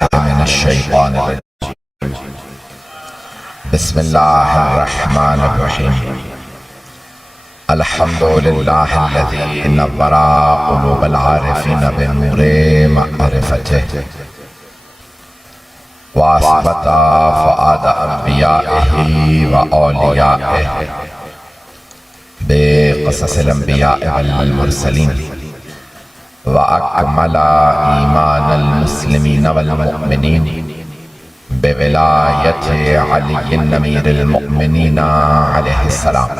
من الشيطان الرجيم. بسم الله الرحمن الرحيم. الحمد لله الذي نور قلوب العارفين بنور معرفته وأثبت فؤاد أنبيائه وأوليائه بقصص الأنبياء والمرسلين وأكمل إيمان المسلمين والمؤمنين بولاية علي أمير المؤمنين عليه السلام.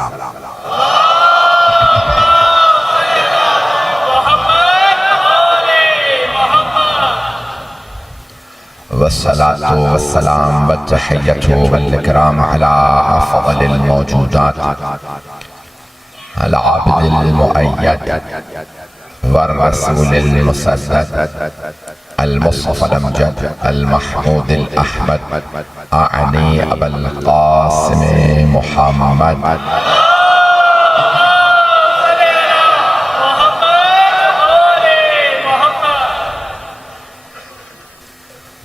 والصلاة والسلام والتحية والإكرام على أفضل الموجودات العبد المؤيد والرسول المسدد المصطفى الأمجد المحمود الأحمد أعني أبا القاسم محمد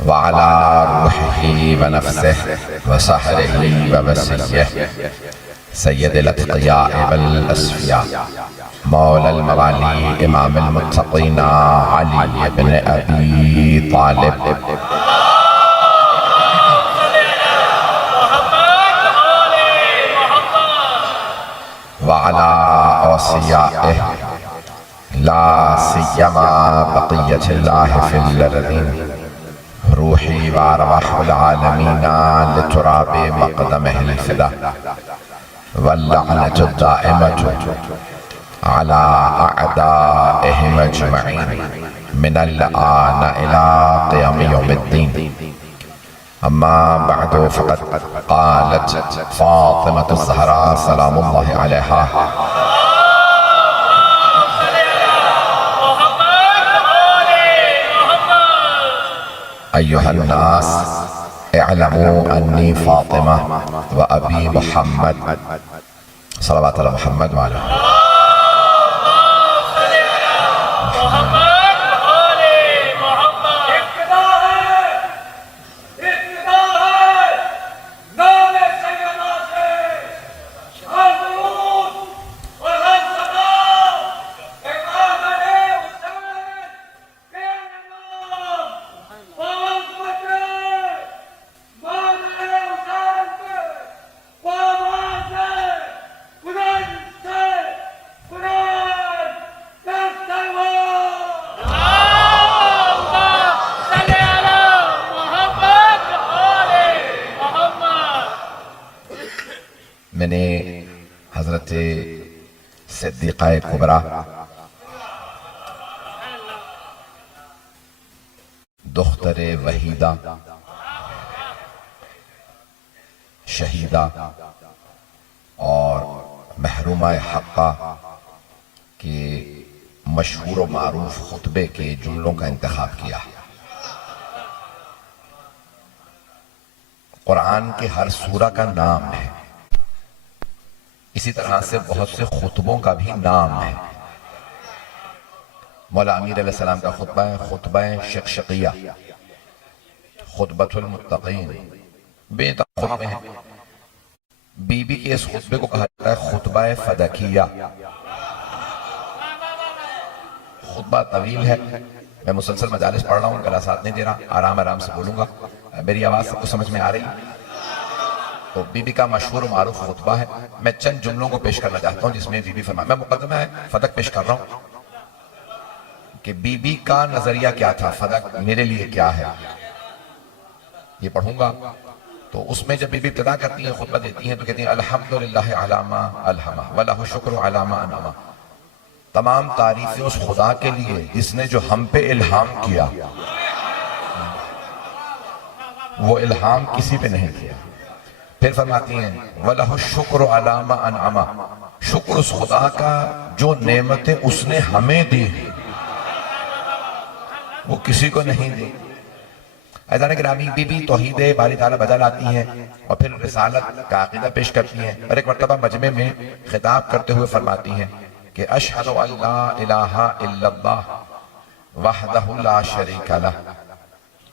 وعلى روحه ونفسه وسحره ووسيه سيد الأتقياء والأصفياء مولى الموالي إمام المتقين علي بن أبي طالب وعلى أوصيائه لا سيما بقية الله في الأرضين روحي وأرواح العالمين لتراب مقدمه الفدا واللعنة الدائمة على أعدائهم أجمعين من الآن إلى قيام يوم الدين. أما بعد فقد قالت فاطمة الزهراء سلام الله عليها أيها الناس اعلموا أني فاطمة وأبي محمد صلوات الله محمد وعلى میں نے حضرت صدیقہ کبریٰ دختر وحیدہ شہیدہ اور محرومہ حقہ کے مشہور و معروف خطبے کے جملوں کا انتخاب کیا. قرآن کے ہر سورہ کا نام ہے، اسی طرح سے بہت سے خطبوں کا بھی نام ہے. مولا امیر علیہ السلام کا خطبہ ہے خطبہ شقشقیہ، خطبۃ المتقین، بے تک خطبے ہیں. بی بی کے اس خطبے کو کہا جاتا ہے خطبہ فدکیہ. خطبہ طویل ہے، میں مسلسل مجالس پڑھ رہا ہوں، گلا ساتھ نہیں دے رہا، آرام آرام سے بولوں گا. میری آواز سب کو سمجھ میں آ رہی ہے؟ تو بی بی کا مشہور و معروف خطبہ ہے. میں چند جملوں کو پیش کرنا چاہتا ہوں جس میں بی بی فرمایا. میں مقدمہ فدق پیش کر رہا ہوں کہ بی بی کا نظریہ کیا تھا، فدق میرے لیے کیا ہے، یہ پڑھوں گا. تو اس میں جب بی بی ابتدا کرتی ہیں، خطبہ دیتی ہیں، تو کہتی ہیں الحمدللہ علی ما الہمہ ولہ الشکر علی ما انعمہ. تمام تعریفیں اس خدا کے لیے جس نے جو ہم پہ الہام کیا، وہ الہام کسی پہ نہیں کیا. پھر فرماتی ہیں وَلَهُ الشُّكْرُ عَلَى مَا أَنْعَمَ، شکر اس خدا کا جو نعمتیں اس نے ہمیں دی وہ کسی کو نہیں دی. عزیزان گرامی، بی بی توحید باری تعالیٰ بجا لاتی ہیں اور پھر رسالت کا عقیدہ پیش کرتی ہیں. اور ایک مرتبہ مجمع میں خطاب کرتے ہوئے فرماتی ہیں کہ اشہد ان لا الہ الا اللہ وحدہ لا شریک لہ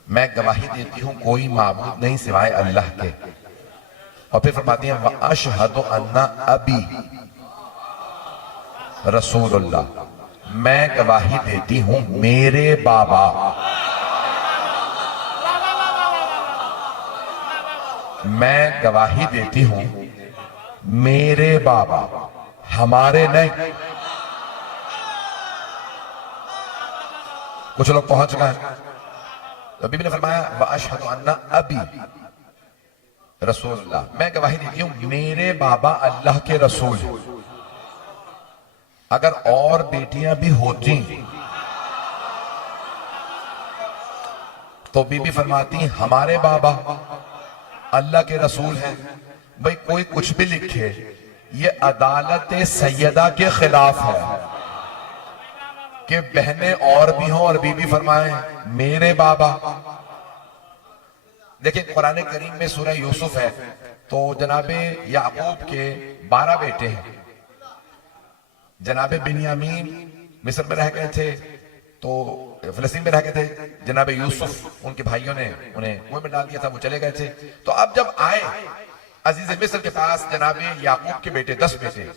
میں گواہی دیتی ہوں کوئی معبود نہیں سوائے اللہ کے. اور پھر فرماتی ہیں وَأَشْهَدُ أَنَّ أَبِي رسول اللہ. میں گواہی دیتی ہوں میرے بابا. میں گواہی دیتی ہوں میرے بابا، ہمارے نہیں. کچھ لوگ پہنچ گئے. تو بی بی نے فرمایا وَأَشْهَدُ أَنَّ أَبِي رسول اللہ. میں گواہی دیتی ہوں میرے بابا اللہ کے رسول. اگر اور بیٹیاں بھی ہوتی تو بی بی فرماتی ہمارے بابا اللہ کے رسول ہیں. بھئی کوئی کچھ بھی لکھے یہ عدالت سیدہ کے خلاف ہے کہ بہنیں اور بھی ہوں اور بی بی فرمائیں میرے بابا. دیکھیں قرآن کریم میں سورہ یوسف ہے تو جناب یعقوب کے 12 بیٹے ہیں. جناب بنیامین مصر میں رہ گئے تھے تو فلسطین میں رہ گئے تھے. جناب یوسف ان کے بھائیوں نے انہیں کنویں میں ڈال دیا تھا، وہ چلے گئے تھے. تو اب جب آئے عزیز مصر کے پاس جناب یعقوب کے بیٹے 10 بیٹے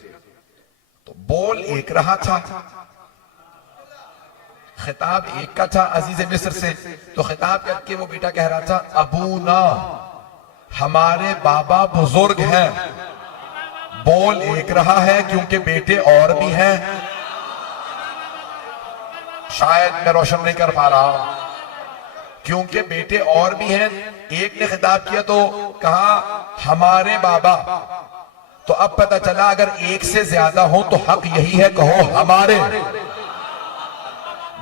تو بول ایک رہا تھا، خطاب ایک کا تھا عزیز مصر سے. تو خطاب کر کے وہ بیٹا کہہ رہا تھا ابونا، ہمارے بابا بزرگ ہیں. بول ایک رہا ہے کیونکہ بیٹے اور بھی ہیں. شاید میں روشن نہیں کر پا رہا ہوں. کیونکہ بیٹے اور بھی ہیں. ایک نے خطاب کیا تو کہا ہمارے بابا. تو اب پتہ چلا اگر ایک سے زیادہ ہوں تو حق یہی ہے کہو ہمارے.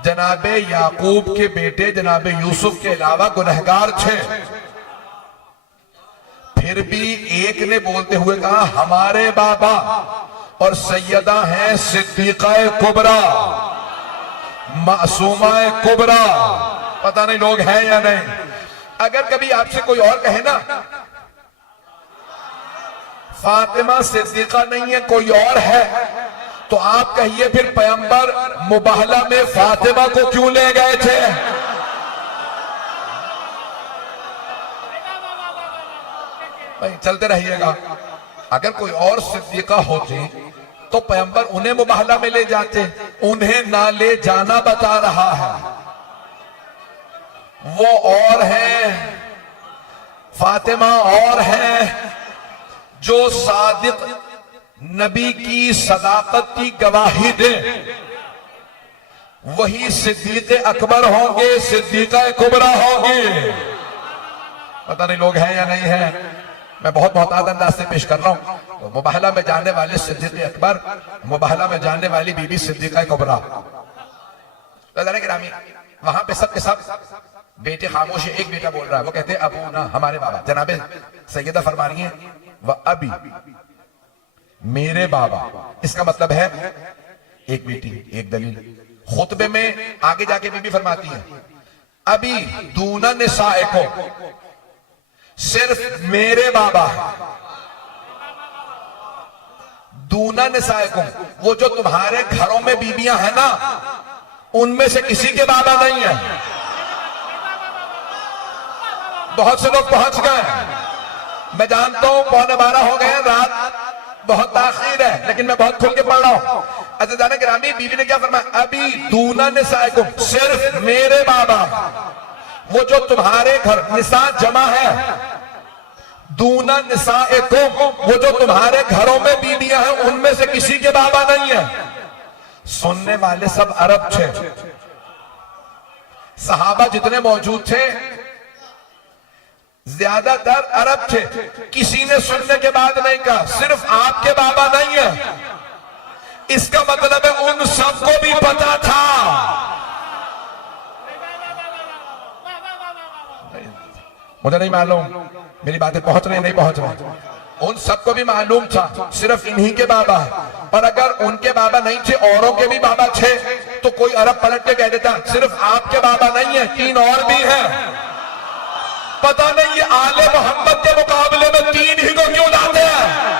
جناب یعقوب کے بیٹے جناب یوسف کے علاوہ گنہگار تھے، پھر بھی ایک نے بولتے ہوئے کہا ہمارے بابا. اور سیدہ ہیں صدیقہ کبریٰ، معصومہ کبریٰ. پتہ نہیں لوگ ہیں یا نہیں. اگر کبھی آپ سے کوئی اور کہے نا فاطمہ صدیقہ نہیں ہے کوئی اور ہے تو آپ کہیے پھر پیغمبر مباہلہ میں فاطمہ کو کیوں لے گئے تھے؟ بھائی چلتے رہیے گا. اگر کوئی اور صدیقہ ہوتی تو پیغمبر انہیں مباہلہ میں لے جاتے. انہیں نہ لے جانا بتا رہا ہے. وہ اور ہیں، فاطمہ اور ہیں جو صادق نبی کی صداقت کی گواہی دے. وہی صدیق اکبر ہوں گے، صدیقہ کبریٰ ہوں گے. پتہ نہیں لوگ ہیں یا نہیں ہیں. میں بہت محتاط انداز سے پیش کر رہا ہوں. تو مباہلہ میں جانے والے صدیق اکبر، مباہلہ میں جانے والی بی بی صدیقہ کبریٰ. وہاں پہ سب کے سب بیٹے خاموش ہیں. ایک بیٹا بول رہا ہے، وہ کہتے ہیں ابونا، ہمارے بابا. جناب سیدہ فرما رہی ہیں وَأَبِي، میرے بابا. اس کا مطلب ہے ایک بیٹی ایک دلیل. خطبے میں آگے جا کے بی بی فرماتی ہیں ابھی دون نسائکم، صرف میرے بابا. دون نسائکم، وہ جو تمہارے گھروں میں بیویاں ہیں نا ان میں سے کسی کے بابا نہیں ہیں. بہت سے لوگ پہنچ گئے. میں جانتا ہوں 11:15 ہو گئے، رات بہت تاخیر ہے، لیکن میں بہت کھل کے پڑھ رہا ہوں. عزیزان گرامی بی بی نے کیا فرمایا ابھی دون نسائکم، صرف میرے بابا. وہ جو تمہارے گھر، نساء جمع ہے، دون نسائکم، وہ جو تمہارے گھروں میں بیویاں ہیں ان میں سے کسی کے بابا نہیں ہیں. سننے والے سب عرب تھے. صحابہ جتنے موجود تھے زیادہ تر عرب تھے. کسی نے سننے کے بعد نہیں کہا صرف آپ کے بابا نہیں ہیں. اس کا مطلب ہے ان سب کو بھی پتا تھا. مجھے نہیں معلوم میری باتیں پہنچ رہی نہیں پہنچ رہی. ان سب کو بھی معلوم تھا صرف انہی کے بابا ہے. اور اگر ان کے بابا نہیں تھے اوروں کے بھی بابا تھے تو کوئی عرب پلٹ کے کہہ دیتا صرف آپ کے بابا نہیں ہیں، 3 اور بھی ہیں. پتہ نہیں یہ آل محمد کے مقابلے میں 3 ہی کو کیوں لاتے ہیں.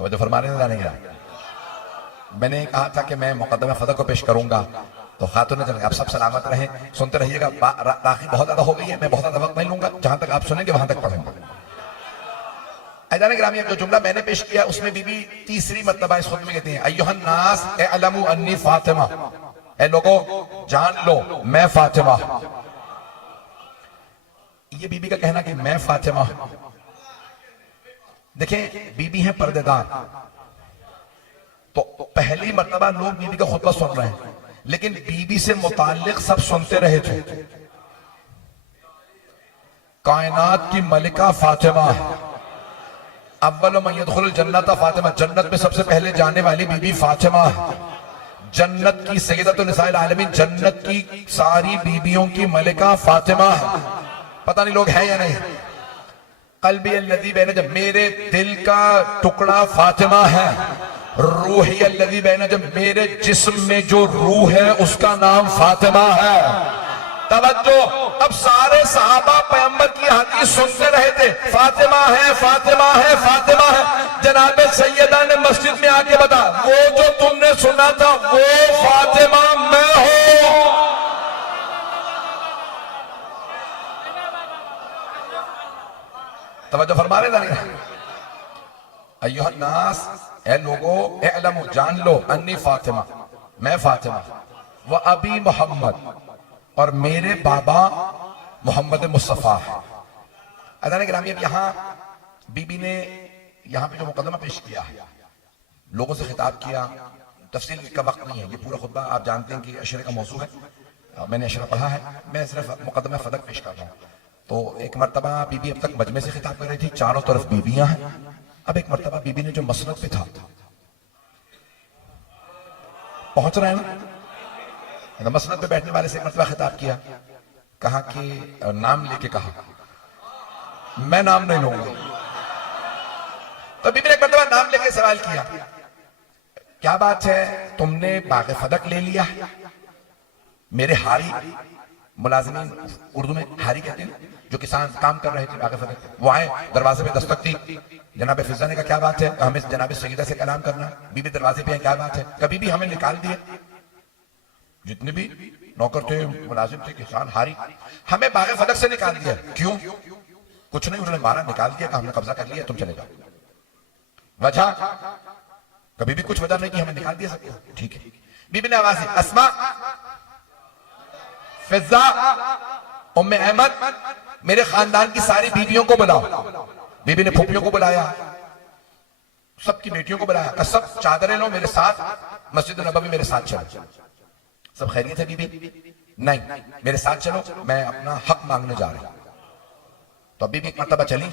توجہ فرما رہے ہیں نہیں رہا؟ میں نے کہا تھا کہ میں مقدمہ فدق کو پیش کروں گا، تو خاتون نے آپ سب سلامت رہیں، سنتے رہیے گا، راخی بہت زیادہ ہو گئی ہے، میں بہت زیادہ وقت نہیں لوں گا، جہاں تک آپ سنیں گے وہاں تک پڑھوں گا۔ عزیزان گرامی، جو جملہ میں نے پیش کیا اس میں بی بی تیسری مرتبہ اس خطبے میں کہتے ہیں ایھا الناس اعلموا انی فاطمہ، اے لوگوں جان لو میں فاطمہ۔ یہ بی بی کا کہنا کہ میں فاطمہ، دیکھیں بی بی ہیں پردے دار، تو پہلی مرتبہ لوگ بی بی کا خطبہ سن رہے ہیں، لیکن بی بی سے متعلق سب سنتے رہے تھے۔ کائنات کی ملکہ فاطمہ، اول من يدخل الجنت فاطمہ، جنت میں سب سے پہلے جانے والی بی بی فاطمہ، جنت کی سیدۃ النساء العالمین، جنت کی ساری بیویوں کی ملکہ فاطمہ۔ پتہ نہیں لوگ ہیں یا نہیں؟ قلبی الذی بین جنب، میرے دل کا ٹکڑا فاطمہ ہے۔ روحی الذی بین جنب، میرے جسم میں جو روح ہے اس کا نام فاطمہ ہے۔ توجہ، اب سارے صحابہ پیغمبر کی حدیث سنتے رہے تھے، فاطمہ ہے فاطمہ ہے فاطمہ ہے۔ جناب سیدہ نے مسجد میں آ کے بتا، وہ جو تم نے سنا تھا وہ فاطمہ میں ہوں۔ توجہ فرما رہے تھے؟ ایھا الناس، اے لوگو اعلموا جان لو انی فاطمہ، میں فاطمہ، و ابی محمد، اور میرے بابا محمد مصطفیٰ ہے۔ عزیزان گرامی، اب یہاں بی بی نے یہاں پہ جو مقدمہ پیش کیا ہے، لوگوں سے خطاب کیا، تفصیل کا وقت نہیں ہے، یہ پورا خطبہ آپ جانتے ہیں کہ اشرے کا موضوع ہے، میں نے اشرہ پڑھا ہے، میں صرف مقدمہ فدق پیش کر رہا ہوں۔ تو ایک مرتبہ بی بی اب تک مجمع سے خطاب کر رہی تھی، چاروں طرف بیویاں ہیں، اب ایک مرتبہ بی بی نے جو مسند پہ تھا، پہنچ رہے ہیں نا، مسند پہ بیٹھنے والے سے ایک مرتبہ خطاب کیا، کہا کہ نام لے کے کہا، میں نام نہیں لوں گا۔ تو بی بی نے ایک مرتبہ نام لے کے سوال کیا، کیا بات ہے تم نے باغ فدق لے لیا؟ میرے ہاری، ملازمین اردو میں ہاری کہتے ہیں، جو کسان کام کر رہے تھے باغ فدق، وہ آئے، دروازے پہ دستک دی، جناب فضہ نے کہا کیا بات ہے؟ ہمیں جناب سیدہ سے کلام کرنا، بی بی دروازے پہ ہیں، کیا بات ہے؟ کبھی بھی ہمیں نکال دیے، جتنے بھی نوکر تھے، ملازم تھے، کسان، ہاری، ہمیں باغ فدق سے نکال دیا، کیوں؟ کچھ نہیں، انہوں نے مارا، نکال دیا، کہا ہم نے قبضہ کر لیا، تم چلے جاؤ۔ وجہ؟ کبھی بھی کچھ وجہ نہیں کہ ہمیں نکال دیا سکتے، ٹھیک ہے۔ بی بی نے آواز دی، اسماء، فضہ، ام احمد، میرے خاندان کی ساری بیویوں کو بلاؤ۔ بی بی نے پھوپھیوں کو بلایا، سب کی بیٹیوں کو بلایا، کہ سب چادریں لو، میرے ساتھ مسجد نبوی میرے ساتھ چلو۔ سب خیریت ہے بی بی؟ نہیں، میرے ساتھ چلو، میں اپنا حق مانگنے جا رہا ہوں۔ تو بی بی ایک مرتبہ چلی،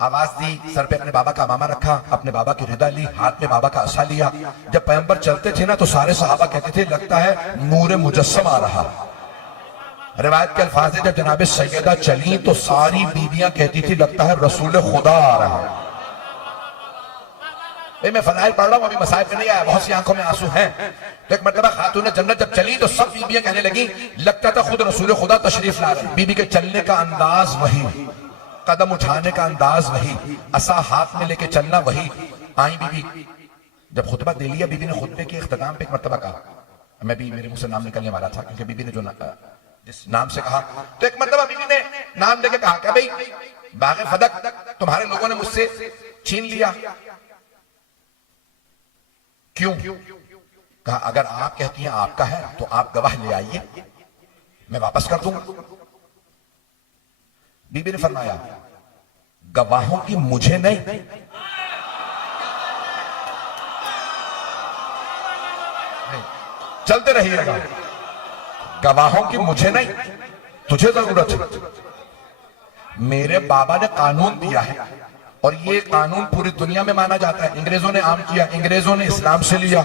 آواز دی، سر پہ اپنے بابا کا امامہ رکھا، اپنے بابا کی ردا لی، ہاتھ میں بابا کا عصا لیا۔ جب پیغمبر چلتے تھے نا تو سارے صحابہ کہتے تھے لگتا ہے نور مجسم آ رہا۔ روایت کے الفاظ ہے، جب جناب سیدہ چلیں تو ساری بیویاں کہتی تھی لگتا ہے رسول خدا آ رہا۔ میں فضائل پڑھ رہا ہوں، ابھی مسائل پہ نہیں آیا، بہت سی آنکھوں میں آنسو ہیں۔ تو ایک مرتبہ خاتون جنت جب چلی تو سب بیویاں کہنے لگیں لگتا تھا خود رسول خدا تشریف لا رہے۔ بی بی کے چلنے کا انداز وہی، قدم اٹھانے کا انداز وہی، عصا ہاتھ میں لے کے چلنا وہی۔ آئیں بی بی، جب خطبہ دے لیا، بی بی نے خطبے کے اختتام پہ ایک مرتبہ کہا، میں بھی میرے منہ سے نام نکلنے والا تھا کیونکہ بی بی نے جو جس نام سے کہا، تو ایک مرتبہ بی بی نے نام لے کے کہا کہ بھئی باغ فدق تمہارے لوگوں نے مجھ سے چھین لیا، کیوں؟ کہا اگر آپ کہتی ہیں آپ کا ہے تو آپ گواہ لے آئیے، میں واپس کر دوں گا۔ بی بی نے فرمایا گواہوں کی مجھے نہیں، چلتے رہیے گا، گواہوں کی مجھے نہیں، تجھے ضرورت ہے۔ میرے بابا نے قانون دیا ہے اور یہ قانون پوری دنیا میں مانا جاتا ہے، انگریزوں نے عام کیا، انگریزوں نے اسلام سے لیا،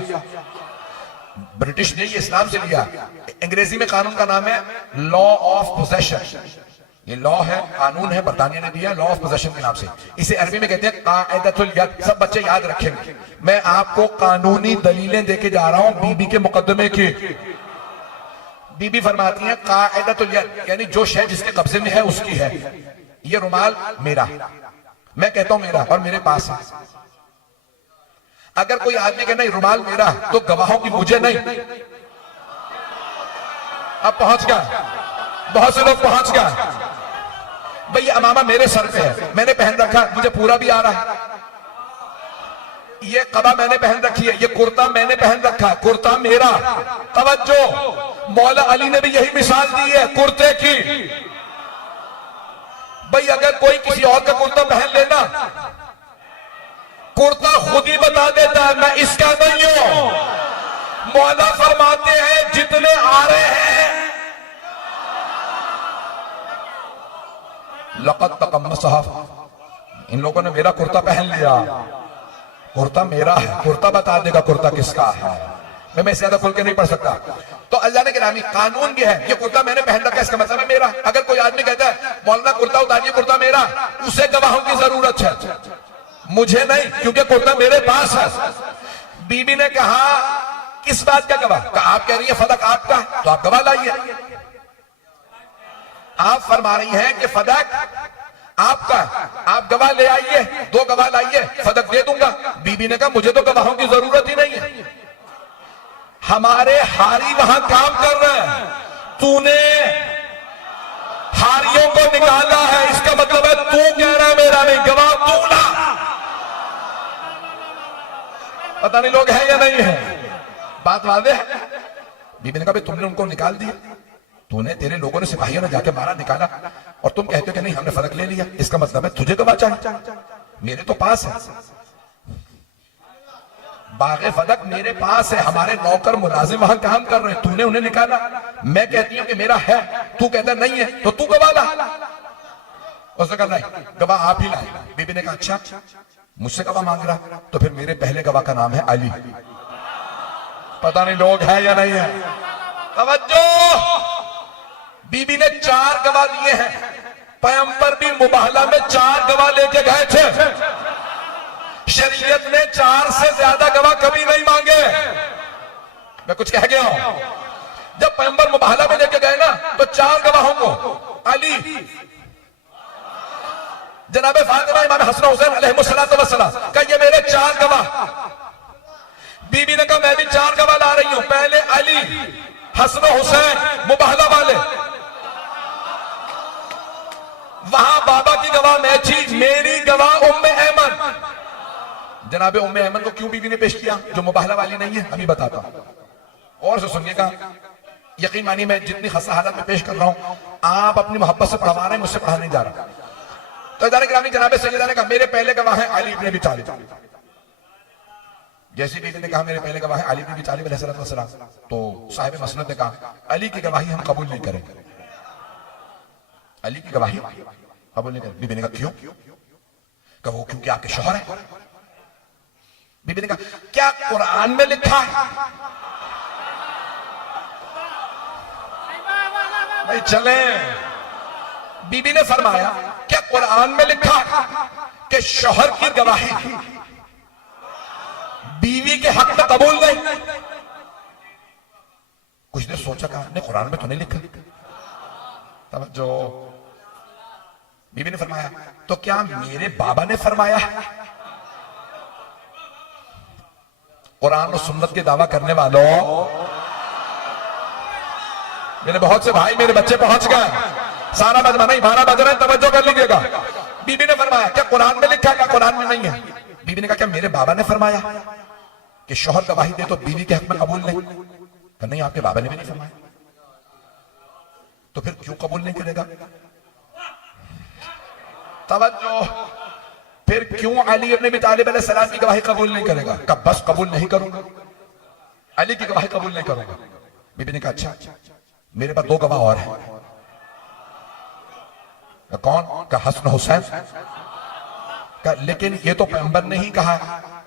برٹش نے یہ اسلام سے لیا۔ انگریزی میں قانون کا نام ہے لا آف پوزیشن، یہ لا ہے، قانون ہے، برطانیہ نے دیا لا آف پوزیشن کے نام سے، اسے عربی میں کہتے ہیں قاعدۃ الید۔ سب بچے یاد رکھیں گے، میں آپ کو قانونی دلیلیں دے کے جا رہا ہوں بی بی کے مقدمے کی۔ بی بی فرماتی ہیں قاعدۃ الید، یعنی جو شے جس کے قبضے میں ہے اس کی ہے۔ یہ رومال میرا، میں کہتا ہوں میرا اور میرے پاس ہے، اگر کوئی آدمی کہ نہیں رومال میرا ہے تو گواہوں کی مجھے نہیں. اب پہنچ گیا, بہت سے لوگ پہنچ گیا. بھئی امامہ میرے سر پہ ہے, میں نے پہن رکھا, مجھے پورا بھی آ رہا ہے. یہ قبا میں نے پہن رکھی ہے, یہ کرتا میں نے پہن رکھا, کرتا میرا. توجہ, مولا علی نے بھی یہی مثال دی ہے کرتے کی. بھئی اگر کوئی کسی اور کا کرتا پہن لینا, کرتا خود ہی بتا دیتا ہے میں اس کا نہیں ہوں. مولا فرماتے ہیں جتنے آ رہے ہیں لقد تقمصها, ان لوگوں نے میرا کرتا پہن لیا. کرتا میرا ہے, کرتا بتا دے گا کرتا کس کا ہے. میں اس زیادہ کھل کے نہیں پڑھ سکتا. تو اللہ نے گرامی قانون بھی ہے, یہ کرتا میں نے پہن رکھا, اس کا مطلب ہے میرا. اگر کوئی آدمی کہتا ہے مولانا کرتا اتاریے, کرتا میرا, اسے گواہوں کی ضرورت ہے, مجھے نہیں, کیونکہ کرتا میرے پاس ہے. بی بی نے کہا کس بات کا گواہ؟ کہا آپ کہہ رہی ہیں فدق آپ کا ہے, تو آپ گواہ لائیے. آپ فرما رہی ہیں کہ فدق آپ کا ہے, آپ گواہ لے آئیے, 2 گواہ لائیے, فدق دے دوں گا. بی بی نے کہا مجھے تو گواہوں کی ضرورت ہی نہیں ہے, ہمارے ہاری وہاں کام کر رہے ہیں, تو نے ہاریوں کو نکالا ہے, اس کا مطلب ہے تو کہہ رہا ہے میرا نہیں, گواہ تو لا. پتہ نہیں لوگ ہیں یا نہیں ہیں, بات واضح ہے. بی بی نے کہا بھئی تم نے ان کو نکال دیا, تو نے تیرے لوگوں نے سپاہیوں نے جا کے مارا, نکالا, اور تم کہتے ہو کہ نہیں ہم نے فدق لے لیا, اس کا مطلب ہے تجھے گواہ چاہیے, میرے تو پاس ہے. باغ فدق میرے پاس ہے, ہمارے نوکر ملازم وہاں کام کر رہے ہیں, تو نے انہیں نکالا, میں کہتی ہوں کہ میرا ہے, تو کہتا نہیں ہے, تو تو گواہ لا. اس نے کہا نہیں, گواہ آپ ہی لائے. بی بی نے کہا اچھا مجھ سے گواہ مانگ رہا, تو پھر میرے پہلے گواہ کا نام ہے علی. پتہ نہیں لوگ ہیں یا نہیں ہیں. توجہ, بی بی نے 4 گواہ دیے ہیں. پیغمبر بھی مباہلہ میں 4 گواہ لے کے گئے تھے. شریعت نے 4 سے زیادہ گواہ کبھی نہیں مانگے. میں کچھ کہہ گیا ہوں. جب پیغمبر مباہلہ میں لے کے گئے نا تو 4 گواہوں کو, علی, جناب فاطمہ, امام حسن حسین علیہ السلام, کہ یہ میرے 4 گواہ. بی بی نے کہا میں بھی 4 گواہ لا رہی ہوں, پہلے علی, حسن و حسین مباہلہ والے. وہاں بابا کی گواہ میں تھی, میری گواہ ام ایمن. جناب ام ایمن کو کیوں بی بی نے پیش کیا جو مباہلہ والی نہیں ہے, ابھی بتاتا ہوں. اور سے سنیے گا, یقین مانی میں جتنی خستہ حالت میں پیش کر رہا ہوں, آپ اپنی محبت سے پڑھوا رہے ہیں, مجھ سے پڑھا نہیں جا رہا. تو ادارے گرامی جناب سیدہ نے کہا میرے پہلے گواہ ہیں علی ابن ابی طالب. جیسی بی بی نے کہا میرے پہلے گواہ ہیں علی ابن ابی طالب علیہ السلام, تو صاحب مسند نے کہا علی کی گواہی ہم قبول نہیں کریں, علی کی گواہی قبول نہیں کریں. بی بی نے کہا کیوں؟ کہ وہ کیونکہ آپ کے شوہر ہیں. بی بی نے کہا کیا قرآن میں لکھا ہے؟ بھائی چلیں. بی بی نے فرمایا کیا قرآن میں لکھا ہے کہ شوہر کی گواہی بیوی کے حق میں قبول نہیں؟ کچھ نے سوچا کہا نہیں قرآن میں تو نہیں لکھا. توجہ, بی بی نے فرمایا تو کیا میرے بابا نے فرمایا ہے؟ قرآن و سنت کے دعویٰ کرنے والوں, میرے بہت سے بھائی, میرے بچے پہنچ گئے, سارا بجنا نہیں, 12 بج رہے ہیں, توجہ کر لیجیے گا. بی بی نے فرمایا کیا قرآن میں لکھا ہے؟ کیا قرآن میں نہیں ہے. بی بی نے کہا کیا میرے بابا نے فرمایا کہ شوہر گواہی دے تو بیوی کے حق میں قبول نہیں؟ کہ نہیں آپ کے بابا نے بھی نہیں فرمایا. تو پھر کیوں قبول نہیں کرے گا؟ توجہ, پھر کیوں علی ابن ابی طالب علیہ السلام کی گواہی قبول نہیں کرے گا؟ کہ بس قبول نہیں کروں گا, علی کی گواہی قبول نہیں کروں گا. بی بی نے کہا اچھا میرے پاس 2 گواہ اور ہیں. کون؟ کہ حسن حسین. کہ لیکن یہ تو پیغمبر نے ہی کہا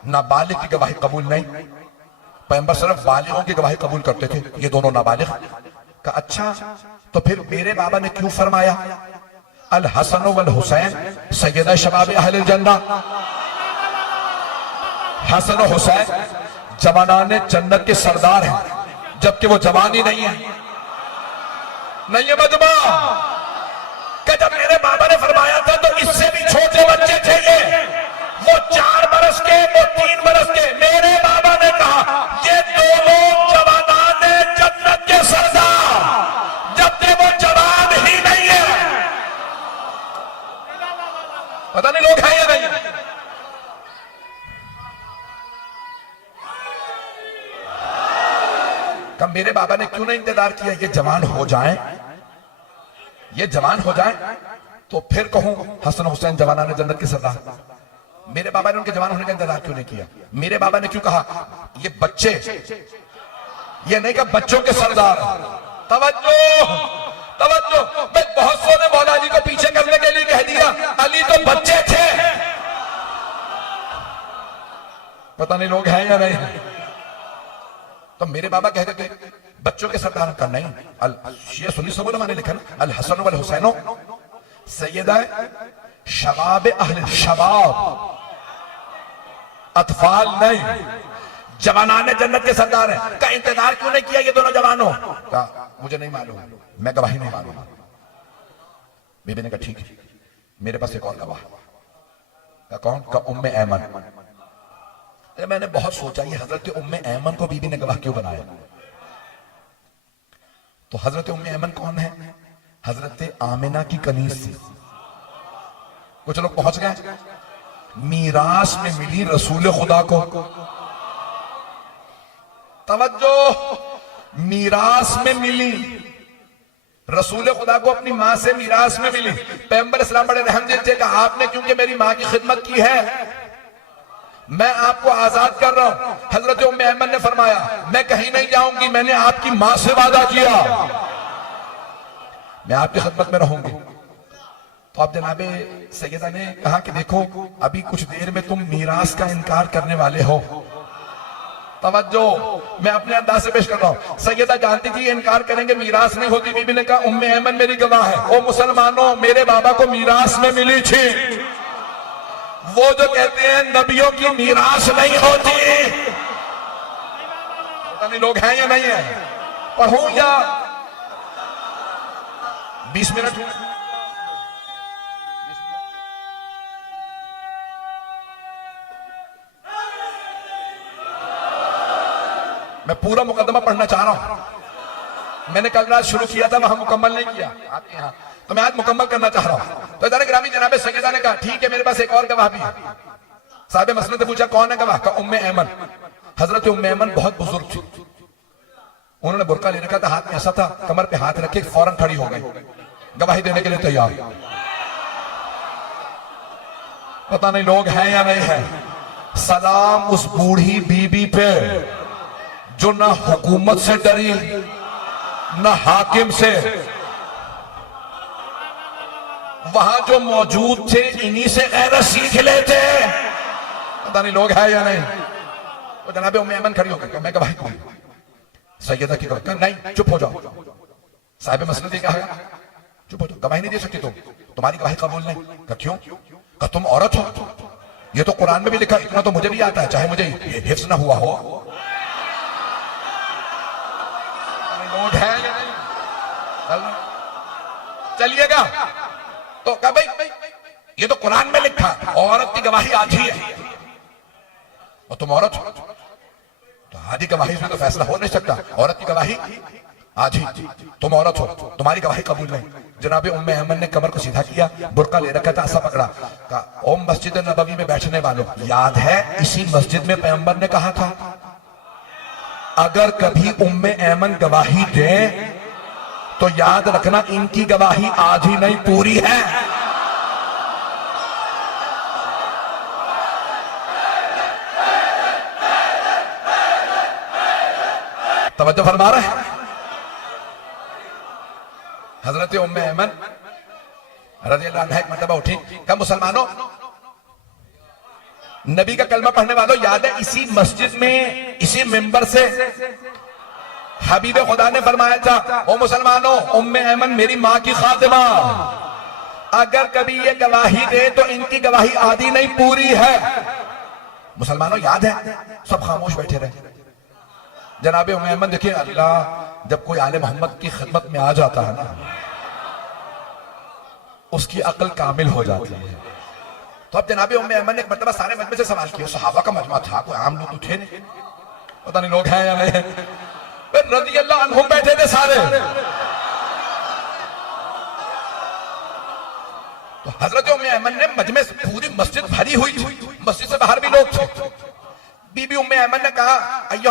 نابالغ کی گواہی قبول نہیں, پیغمبر صرف بالغوں کی گواہی قبول کرتے تھے, یہ دونوں نابالغ. کہ اچھا تو پھر میرے بابا نے کیوں فرمایا الحسن والحسین سیدہ شباب اہل الجنہ؟ حسن و حسین جوانان جنت کے سردار ہیں, جبکہ وہ جوان ہی نہیں ہے. نہیں ہے مجمع کہ جب میرے بابا نے فرمایا تھا تو اس سے بھی چھوٹے بچے تھے یہ, وہ 4 برس کے, وہ 3 برس کے, میرے پتہ نہیں لوگ ہیں یا نہیں. کہ میرے بابا نے کیوں نہیں انتظار کیا یہ جوان ہو جائیں, یہ جوان ہو جائیں تو پھر کہوں حسن حسین جوانان جنت کے سردار. میرے بابا نے ان کے جوان ہونے کا انتظار کیوں نہیں کیا؟ میرے بابا نے کیوں کہا یہ بچے, یہ نہیں کہ بچوں کے سردار. توجہ توجہ, میں بہت سو نے مولا علی کو پیچھے کرنے کے لیے کہہ دیا علی تو بچے تھے. پتہ نہیں لوگ ہیں یا نہیں. تو میرے بابا کہتے تھے بچوں کے سردار کا نہیں. شیعہ سنی سب علماء نے لکھا نا الحسن والحسین سیدہ شباب اہل شباب, اطفال نہیں, جوانان جنت کے سردار ہیں. کا انتظار کیوں نہیں کیا یہ دونوں جوانوں؟ کہا مجھے نہیں معلوم, میں گواہی نہیں معلوم. بی بی نے کہا ٹھیک ہے میرے پاس ایک اور گواہ. کہا کون؟ کہا ام ایمن. میں نے بہت سوچا یہ حضرت ام ایمن کو بی بی نے گواہ کیوں بنایا؟ تو حضرت ام ایمن کون ہے؟ حضرت آمنہ کی کنیز تھی. کچھ لوگ پہنچ گئے. میراث میں ملی رسول خدا کو. توجہ, میراث میں ملی رسول خدا کو, اپنی ماں سے میراث میں ملی. پیغمبر اسلام بڑے رحم دل تھے کہ آپ نے کیونکہ میری ماں کی خدمت کی ہے میں آپ کو آزاد کر رہا ہوں. حضرت ام ایمن نے فرمایا میں کہیں نہیں جاؤں گی, میں نے آپ کی ماں سے وعدہ کیا میں آپ کی خدمت میں رہوں گی. تو اب جناب سیدہ نے کہا کہ دیکھو ابھی کچھ دیر میں تم میراث کا انکار کرنے والے ہو. توجہ, میں اپنے انداز سے پیش کر رہا ہوں. سیدہ جانتی تھی انکار کریں گے میراث نہیں ہوتی. بی بی نے کہا ام ایمن میری گواہ ہے. او مسلمانوں, میرے بابا کو میراث میں ملی تھی. وہ جو کہتے ہیں نبیوں کی میراث نہیں ہوتی, پتہ نہیں لوگ ہیں یا نہیں ہیں. پڑھوں یا 20 منٹ؟ میں پورا مقدمہ پڑھنا چاہ رہا ہوں. میں نے کل رات شروع کیا تھا, وہاں مکمل نہیں کیا آپ کے یہاں, تو میں آج مکمل کرنا چاہ رہا ہوں. تو ادارے گرامی جناب سیدہ نے کہا ٹھیک ہے میرے پاس ایک اور گواہ بھی ہے. صاحب مسند نے پوچھا کون ہے گواہ؟ کا ام ایمن. حضرت ام ایمن بہت بزرگ تھی. انہوں نے برقع لے رکھا تھا, ہاتھ میں ایسا تھا, کمر پہ ہاتھ رکھے فوراً کھڑی ہو گئی, گواہی دینے کے لیے تیار. پتہ نہیں لوگ ہیں یا نہیں ہیں. سلام اس بوڑھی بی بی پہ جو نہ حکومت سے ڈری نہ حاکم سے. وہاں جو موجود تھے انہی سے غیرت سیکھ لیتے. پتہ نہیں لوگ ہیں یا نہیں. تو جناب ام ایمن کھڑی ہو گئی, میں گواہی دوں. سیدہ کی گواہی, نہیں چپ ہو جاؤ. صاحب مسند نے کہا چپ ہو جاؤ, گواہی نہیں دے سکتی تمہاری گواہی قبول نہیں. کہا کیوں؟ کہا تم عورت ہو, یہ تو قرآن میں بھی لکھا, اتنا تو مجھے بھی آتا ہے چاہے مجھے حفظ نہ ہوا ہو. لوگ ہیں یا نہیں؟ چلیے گا. تو کہا بھائی یہ تو قرآن میں لکھا عورت کی گواہی آدھی ہے اور تم عورت ہو, تو آدھی گواہی میں تو فیصلہ ہو نہیں سکتا. عورت کی گواہی آدھی, تم عورت ہو, تمہاری گواہی قبول نہیں. جناب ام ایمن نے کمر کو سیدھا کیا, برقع لے رکھا تھا, ایسا پکڑا. کہا او مسجد نبوی میں بیٹھنے والوں, یاد ہے اسی مسجد میں پیغمبر نے کہا تھا اگر کبھی ام ایمن گواہی دیں تو یاد رکھنا ان کی گواہی آدھی نہیں پوری ہے. توجہ فرما رہے ہیں. حضرت ام ایمن رضی اللہ عنہ ایک مرتبہ اٹھی, کہا مسلمانوں نبی کا کلمہ پڑھنے والوں, یاد ہے اسی مسجد میں اسی منبر سے حبیب خدا نے فرمایا تھا او مسلمانوں ام ایمن میری ماں کی خادمہ, اگر کبھی یہ گواہی دے تو ان کی گواہی آدھی نہیں پوری ہے. مسلمانوں یاد ہے؟ سب خاموش بیٹھے رہے. جناب ام ایمن دیکھیں, اللہ جب کوئی آل محمد کی خدمت میں آ جاتا ہے نا اس کی عقل کامل ہو جاتی ہے. تو اب جناب ام ایمن نے ایک مرتبہ سارے مجمع سے سوال کیا, صحابہ کا مجمع تھا, کوئی عام لوگ تو تھے نہیں, پتہ نہیں لوگ ہیں یا نہیں. پھر رضی اللہ عنہم بیٹھے تھے سارے, تو حضرت ام ایمن نے مجمع سے پوری مسجد بھری ہوئی تھی، مسجد سے باہر بھی لوگ تھے، بی بی ام ایمن نے کہا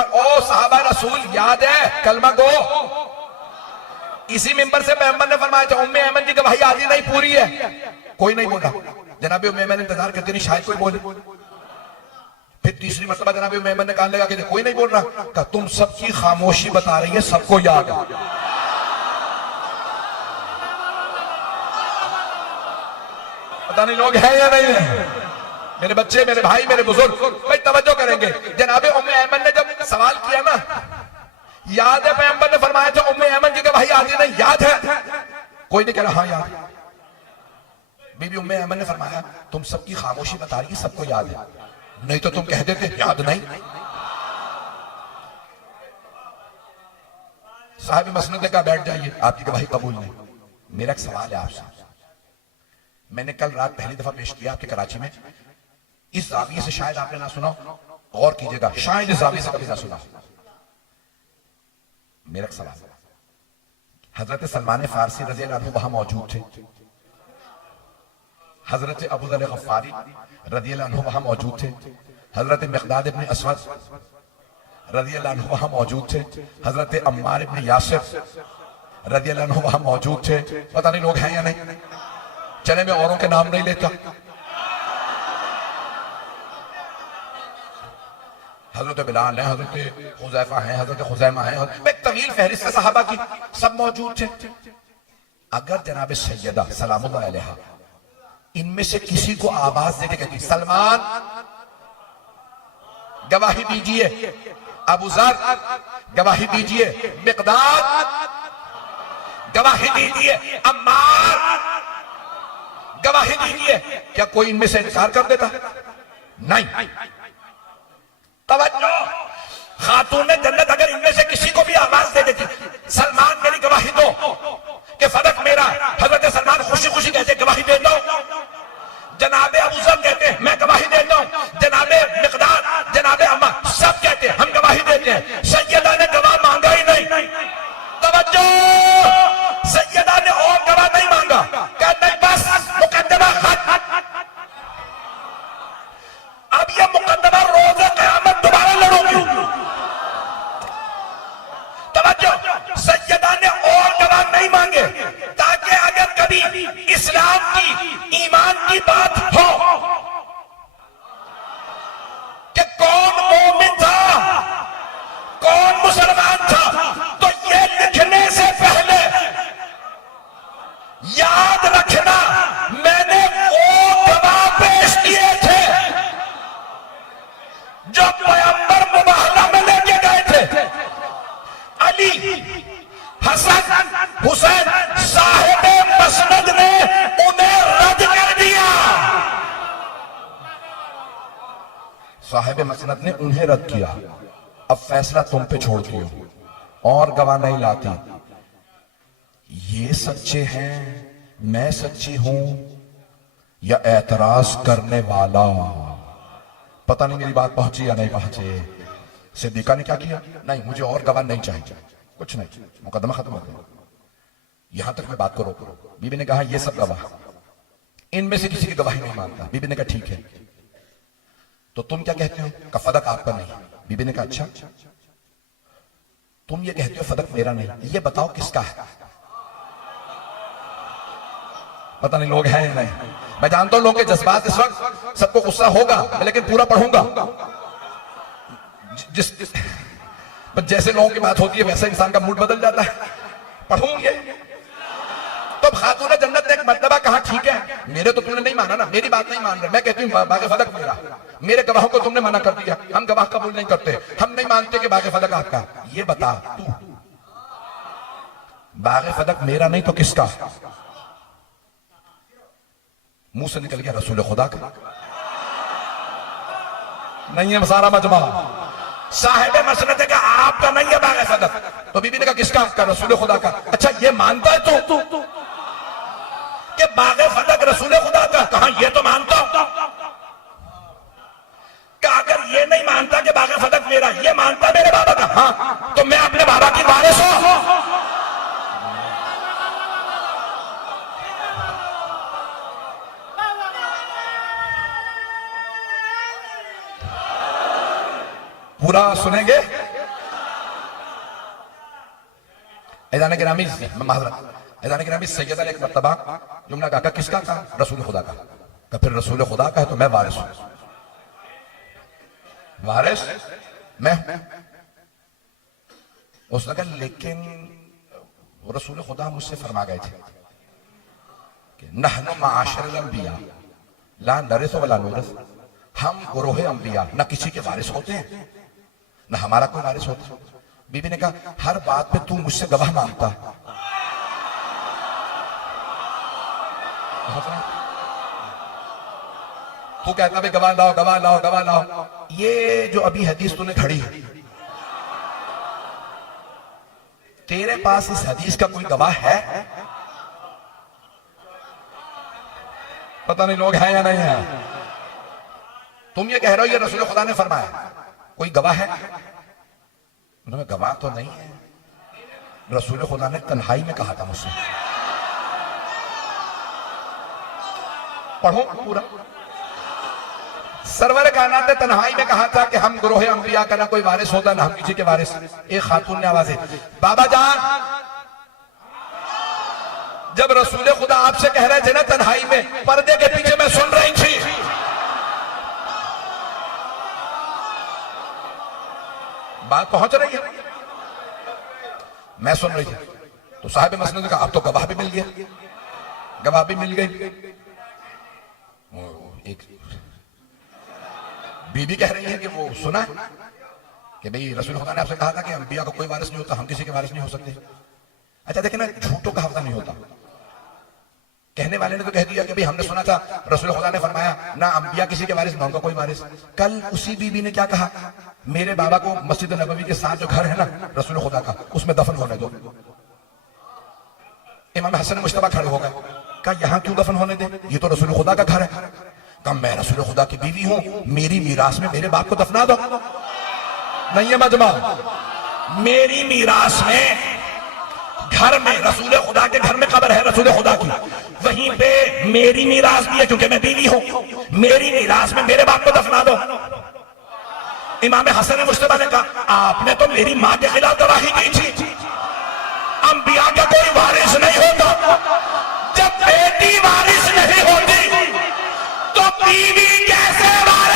او صحابہ رسول یاد ہے کلمہ گو. اسی ممبر سے پیغمبر نے فرمایا تھا ام ایمن کی گواہی آدھی نہیں پوری ہے. کوئی نہیں بولا. جناب ام ایمن انتظار کرتے نہیں شاید کوئی بولے. پھر تیسری مرتبہ جناب ام ایمن نے کہا لگا کہ کوئی نہیں بول رہا. کہا تم سب کی خاموشی بتا رہی ہے سب کو یاد ہے. پتہ نہیں لوگ ہیں یا نہیں ہیں. میرے بچے، میرے بھائی، میرے بزرگ بھائی توجہ کریں گے. جناب ام ایمن نے جب سوال کیا نا یاد ہے پیغمبر نے فرمایا تھا ام ایمن کی گواہی آدھی نہیں یاد ہے، کوئی نہیں کہہ رہا ہاں یاد. بی بی ام ایمن نے فرمایا تم سب کی خاموشی بتا رہی ہے سب کو یاد ہے، نہیں تو تم کہہ دیتے یاد نہیں. صاحب مسند نے کہا بیٹھ جائیے آپ کی گواہی قبول نہیں. میرا ایک سوال ہے آپ سے. میں نے کل رات پہلی دفعہ پیش کیا آپ کے کراچی میں، اس زاویے سے شاید آپ نے نہ سنا، غور کیجئے گا شاید اس زاویے سے کبھی نہ سنا. میرا ایک سوال، حضرت سلمان فارسی رضی اللہ عنہ وہاں موجود تھے، حضرت ابو ذر غفاری رضی اللہ عنہ وہاں موجود تھے، حضرت مقداد ابن اسود رضی اللہ عنہ وہاں موجود تھے، حضرت عمار ابن یاسر رضی اللہ عنہ وہاں موجود تھے. پتہ نہیں لوگ ہیں یا نہیں. چلے میں اوروں کے نام نہیں لیتا. حضرت بلال ہیں، حضرت حذیفہ ہیں، حضرت خزیمہ ہیں، ایک طویل فہرست ہے صحابہ کی، سب موجود تھے. اگر جناب سیدہ سلام اللہ علیہا ان میں سے کسی کو آواز دے کے کہتی سلمان گواہی دیجئے، ابو ذر گواہی دیجئے، مقداد گواہی دیجئے، عمار گواہی دیجئے، کیا کوئی ان میں سے انکار کر دیتا؟ نہیں. توجہ، خاتون جنت اگر ان میں سے کسی کو بھی آواز دے دیتی سلمان میری گواہی دو کہ صدق میرا، حضرت سلمان خوشی خوشی کہتے گواہی دیتا ہوں. جناب ابو ذر کہتے ہیں میں گواہی دیتا ہوں. جناب مقداد، جناب عمار سب کہتے ہیں ہم گواہی دیتے ہیں. سیدہ نے گواہ مانگا ہی نہیں. توجہ، سیدہ نے اور گواہ نہیں مانگا، کہتے ہیں بس مقدمہ خط. اب یہ مقدمہ روز قیامت دوبارہ لڑوں گی. توجہ، سیدہ نے اور گواہ نہیں مانگے تاکہ اگر کبھی اسلام کی، ایمان کی بات ہو کہ کون مومن تھا کون مسلمان تھا تو یہ لکھنے سے پہلے یاد رکھنا میں نے وہ گواہ پیش کیے تھے جو پیغمبر مباہلہ میں لے کے گئے تھے. علی، حسن، حسین صاحب مسند نے انہیں رد کر دیا. صاحب مسند نے انہیں رد کیا. اب فیصلہ تم پہ چھوڑ دیا، اور گواہ نہیں لاتی. یہ سچے ہیں میں سچی ہوں یا اعتراض کرنے والا؟ پتہ نہیں میری بات پہنچی یا نہیں پہنچی. صدیقہ نے کیا کیا؟ نہیں مجھے اور گواہ نہیں چاہیے، کچھ نہیں، مقدمہ ختم ہو گیا. یہاں تک میں بات کو روک. بی بی نے کہا یہ سب گواہ ان میں سے کسی کی گواہی نہیں مانتا. بی بی نے کہا ٹھیک ہے تو تم کیا کہتے ہو؟ کہ فدق آپ کا نہیں. بی بی نے کہا اچھا تم یہ کہتے ہو فدق میرا نہیں، یہ بتاؤ کس کا ہے؟ پتہ نہیں لوگ ہیں یا نہیں. میں جانتا ہوں لوگوں کے جذبات اس وقت سب کو غصہ ہوگا لیکن پورا پڑھوں گا. جیسے لوگوں کی بات ہوتی ہے ویسے انسان کا موڈ بدل جاتا ہے. پڑھوں گے تو خاتون جنت نے ایک مرتبہ کہا ٹھیک ہے میرے تو تم نے نہیں مانا نا، میری بات نہیں مان رہے، میں کہتی ہوں باغ فدق میرا. میرے گواہوں کو تم نے منع کر دیا، ہم گواہ قبول نہیں کرتے، ہم نہیں مانتے کہ باغ فدق آپ کا. یہ بتا تو باغ فدق میرا نہیں تو کس کا؟ منہ سے نکل گیا رسول خدا کا. نہیں ہے سارا مجمع. صاحب مسند کا آپ کا نہیں ہے باغ فدق. تو بی بی نے کہا کس کا؟ آپ کا رسول خدا کا. اچھا یہ مانتا ہے تو کہ باغ فدق رسول خدا کا؟ کہاں یہ تو مانتا ہوں. کہ اگر یہ نہیں مانتا کہ باغ فدق میرا، یہ مانتا میرے بابا کا، ہاں تو میں اپنے بابا کی وارث ہوں. پورا سنیں گے؟ ایزان گرامی سیدہ نے ایک مرتبہ جملہ کہا، کس کا کہا؟ رسول خدا کا. کہ پھر رسول خدا کا ہے تو میں وارث ہوں. وارث میں ہوں. اس نے کہا لیکن رسول خدا مجھ سے فرما گئے تھے کہ نحن معاشر الانبیاء لا نرث ولا نورث، ہم گروہ انبیاء نہ کسی کے وارث ہوتے ہیں نہ ہمارا کوئی وارث ہوتا. بی بی نے کہا ہر بات پہ تو مجھ سے گواہ مانگتا. تو کہتا بھی گواہ لاؤ گواہ لاؤ گواہ لاؤ. یہ جو ابھی حدیث تو نے کھڑی ہے، تیرے پاس اس حدیث کا کوئی گواہ ہے؟ پتہ نہیں لوگ ہیں یا نہیں ہیں. تم یہ کہہ رہے ہو یہ رسول خدا نے فرمایا، کوئی گواہ ہے؟ انہوں نے گواہ تو نہیں ہے. رسول خدا نے تنہائی میں کہا تھا مجھ سے. پڑھو پورا. سرور کائنات نے تنہائی میں کہا تھا کہ ہم گروہ انبیاء کا نہ کوئی وارث ہوتا نہ ہم کسی کے وارث. ایک خاتون نے آواز دی، بابا جان جب رسول خدا آپ سے کہہ رہے تھے نا تنہائی میں، پردے کے پیچھے میں سن رہی تھی. بات پہنچ رہی ہے؟ میں سن رہی تھی. تو صاحب مسند نے کہا اب تو گواہ بھی مل گیا. گواہ بھی مل گئی. ایک بی بی کہہ رہی ہے کہ وہ سنا کہ بھئی رسول خدا نے آپ سے کہا تھا کہ انبیاء کا کوئی وارث نہیں ہوتا، ہم کسی کے وارث نہیں ہو سکتے. اچھا دیکھیں نا، جھوٹوں کا حوالہ نہیں ہوتا. کہنے والے نے تو کہہ دیا کہ بھئی ہم نے سنا تھا رسول خدا نے فرمایا نہ انبیاء کسی کے وارث نہ ان کا کوئی وارث. کل اسی بی بی نے کیا کہا؟ میرے بابا کو مسجد نبوی کے ساتھ جو گھر ہے نا رسول خدا کا، اس میں دفن ہونے دو. امام حسن مجتبیٰ کھڑے ہو گئے. کہا یہاں کیوں دفن ہونے دیں؟ یہ تو رسول خدا کا گھر ہے. کہا میں رسول خدا کی بیوی ہوں، میری میراث میں میرے باپ کو دفنا دو. نہیں ہے مجمع. میری میراث میں گھر میں رسول خدا کے گھر میں قبر ہے رسول خدا کی، وہیں پہ میری میراث بھی ہے کیونکہ میں بیوی ہوں. میری میراث میں میرے باپ کو دفنا دو. امام حسن مجتبیٰ نے کہا آپ نے تو میری ماں کے خلاف گواہی دی تھی. انبیاء کا کوئی وارث نہیں ہوتا. جب بیٹی وارث نہیں ہوتی تو بیوی کیسے وارث؟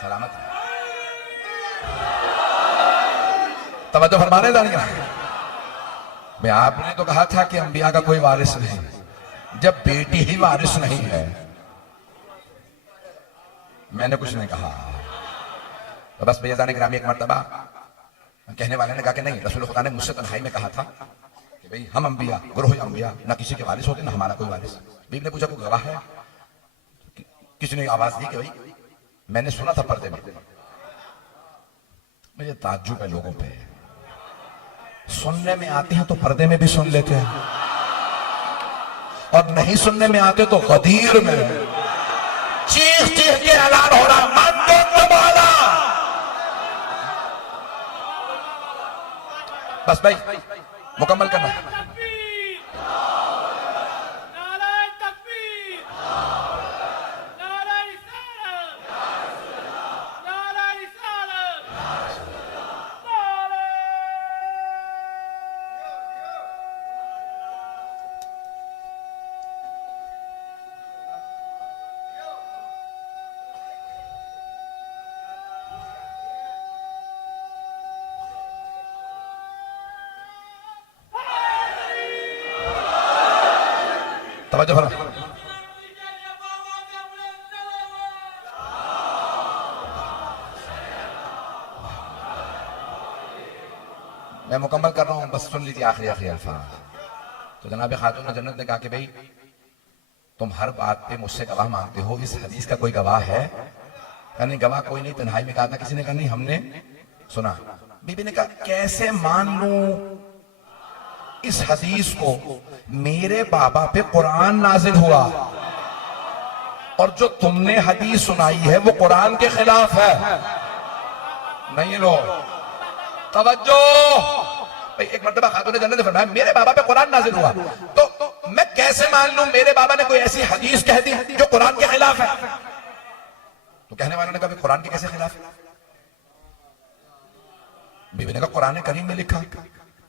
سلامت توجہ فرمانے دانیہ. میں آپ نے تو کہا تھا کہ انبیاء کا کوئی وارث نہیں. جب بیٹی ہی وارث نہیں ہے، میں نے کچھ نہیں کہا. تو بس بیزان گرامی ایک مرتبہ کہنے والے نے کہا کہ نہیں رسول خدا نے مجھ سے تنہائی میں کہا تھا کہ بھئی ہم انبیاء گروہ انبیاء نہ کسی کے وارث ہوتے نہ ہمارا کوئی وارث. بیوی نے پوچھا کوئی گواہ ہے؟ کسی نے آواز دی کہ بھئی میں نے سنا تھا پردے میں. مجھے تعجب ہے لوگوں پہ، سننے میں آتے ہیں تو پردے میں بھی سن لیتے ہیں اور نہیں سننے میں آتے تو غدیر میں چیخ چیخ کے اعلان ہو رہا من تو مولا. بس بھائی مکمل کرنا. توجہ فرما. میں مکمل کر رہا ہوں، بس سن لیجیے آخری الفاظ. تو جناب خاتون جنت نے کہا کہ بھئی تم ہر بات پہ مجھ سے گواہ مانگتے ہو، اس حدیث کا کوئی گواہ ہے؟ یعنی گواہ کوئی نہیں. تنہائی میں کہا تھا. کسی نے کہا نہیں ہم نے سنا. بی بی نے کہا کیسے مان لوں اس حدیث کو؟ میرے بابا پہ قرآن نازل ہوا. اور جو تم نے حدیث سنائی ہے وہ قرآن کے خلاف ہے. نہیں لو توجہ. ایک مرتبہ خاتون جنت نے فرمایا میرے بابا پہ قرآن نازل ہوا تو میں کیسے مان لوں میرے بابا نے کوئی ایسی حدیث کہہ دی جو قرآن کے خلاف ہے. تو کہنے والوں نے کہا قرآن کے کیسے خلاف ہے؟ بی بی نے کہا قرآن کریم میں لکھا